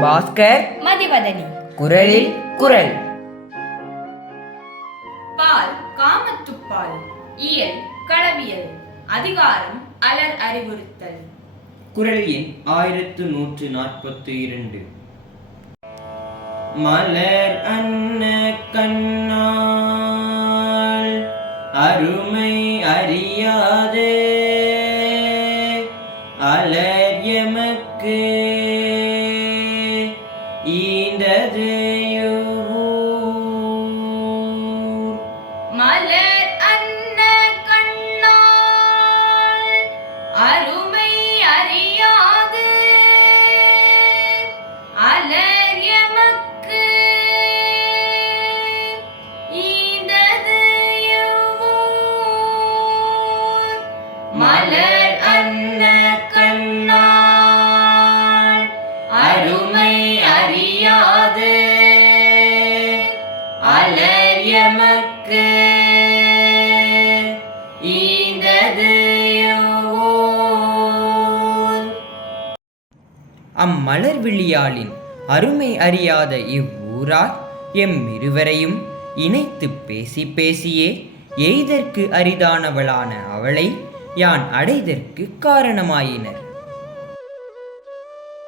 பாஸ்கர் மதிவதனி. குரலில் குரல். பால் காமத்துப்பால் இயல் களவியல் அதிகாரம் அலர் அறிவுறுத்தல். குரல் எண் ஆயிரத்து நூற்று நாற்பத்தி இரண்டு. மலர் அன்ன கண்ணால் அருமை அறியாதே. அலர் எமக்கு மலர் அன்ன கண்ணால் அருமை அறியாது. அலர் எமக்கு ஈந்தது மலர் அன்ன கண்ணால் அருமை அறியாது. அலர் எமக்கு ஈந்தது அம்மலர் விழியாளின் அருமை அறியாத இவ்வூரார் எம் இருவரையும் இணைத்து பேசி பேசியே எய்தற்கு அரிதானவளான அவளை யான் அடைதற்கு காரணமாயினர்.